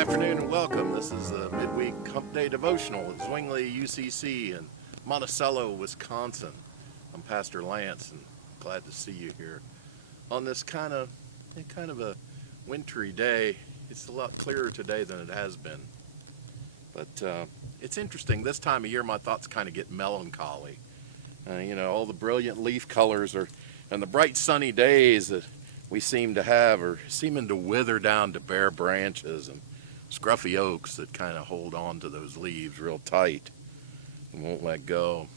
afternoon and welcome. This is the midweek Hump Day Devotional at Zwingli UCC in Monticello, Wisconsin. I'm Pastor Lance and glad to see you here on this kind of a wintry day. It's a lot clearer today than it has been. But it's interesting. This time of year my thoughts kind of get melancholy. All the brilliant leaf colors and the bright sunny days that we seem to have are seeming to wither down to bare branches and scruffy oaks that kind of hold on to those leaves real tight and won't let go.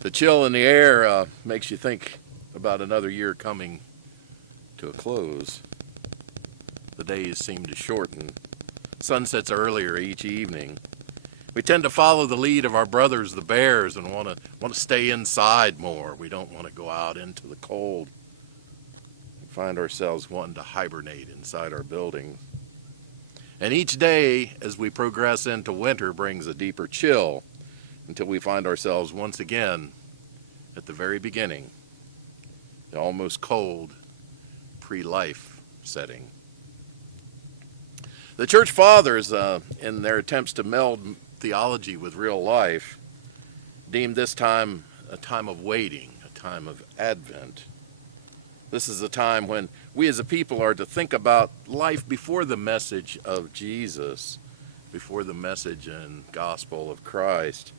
The chill in the air makes you think about another year coming to a close. The days seem to shorten. Sun sets earlier each evening. We tend to follow the lead of our brothers, the bears, and want to stay inside more. We don't want to go out into the cold. We find ourselves wanting to hibernate inside our buildings. And each day, as we progress into winter, brings a deeper chill until we find ourselves once again at the very beginning, the almost cold pre-life setting. The church fathers, in their attempts to meld theology with real life, deemed this time a time of waiting, a time of Advent. This is a time when we as a people are to think about life before the message of Jesus, before the message and gospel of Christ.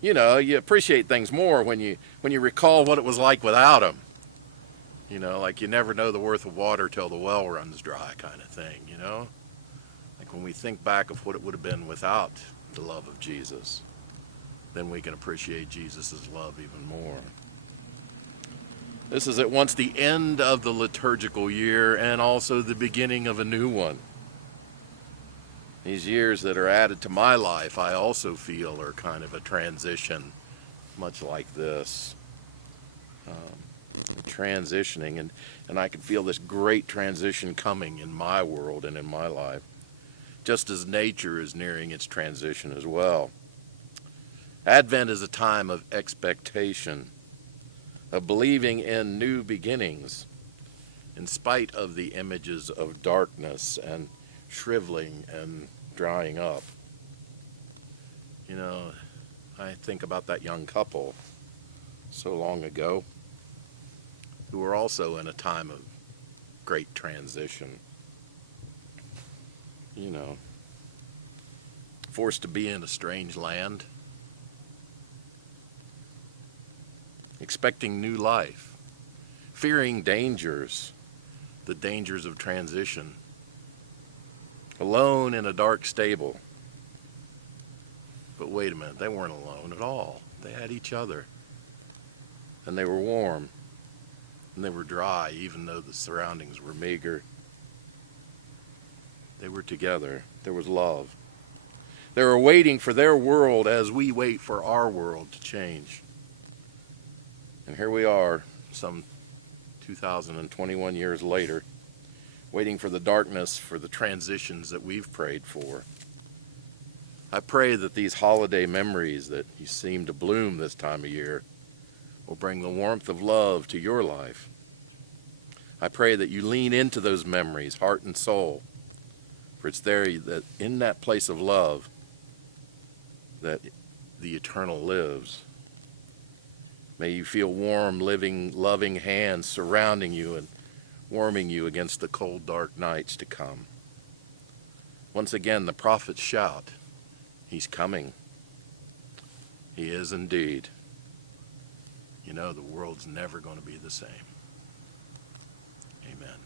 You appreciate things more when you recall what it was like without him. Like you never know the worth of water till the well runs dry kind of thing, Like when we think back of what it would have been without the love of Jesus, then we can appreciate Jesus' love even more. This is at once the end of the liturgical year and also the beginning of a new one. These years that are added to my life, I also feel are kind of a transition, much like this. Transitioning, and I can feel this great transition coming in my world and in my life, just as nature is nearing its transition as well. Advent is a time of expectation, of believing in new beginnings, in spite of the images of darkness and shriveling and drying up. I think about that young couple so long ago who were also in a time of great transition. Forced to be in a strange land, expecting new life, fearing dangers, the dangers of transition, alone in a dark stable. But wait a minute, they weren't alone at all. They had each other, and they were warm, and they were dry, even though the surroundings were meager. They were together. There was love. They were waiting for their world as we wait for our world to change. And here we are, some 2021 years later, waiting for the darkness, for the transitions that we've prayed for. I pray that these holiday memories that you seem to bloom this time of year will bring the warmth of love to your life. I pray that you lean into those memories, heart and soul, for it's there that in that place of love that the eternal lives. May you feel warm, living, loving hands surrounding you and warming you against the cold, dark nights to come. Once again, the prophets shout, He's coming. He is indeed. The world's never going to be the same. Amen.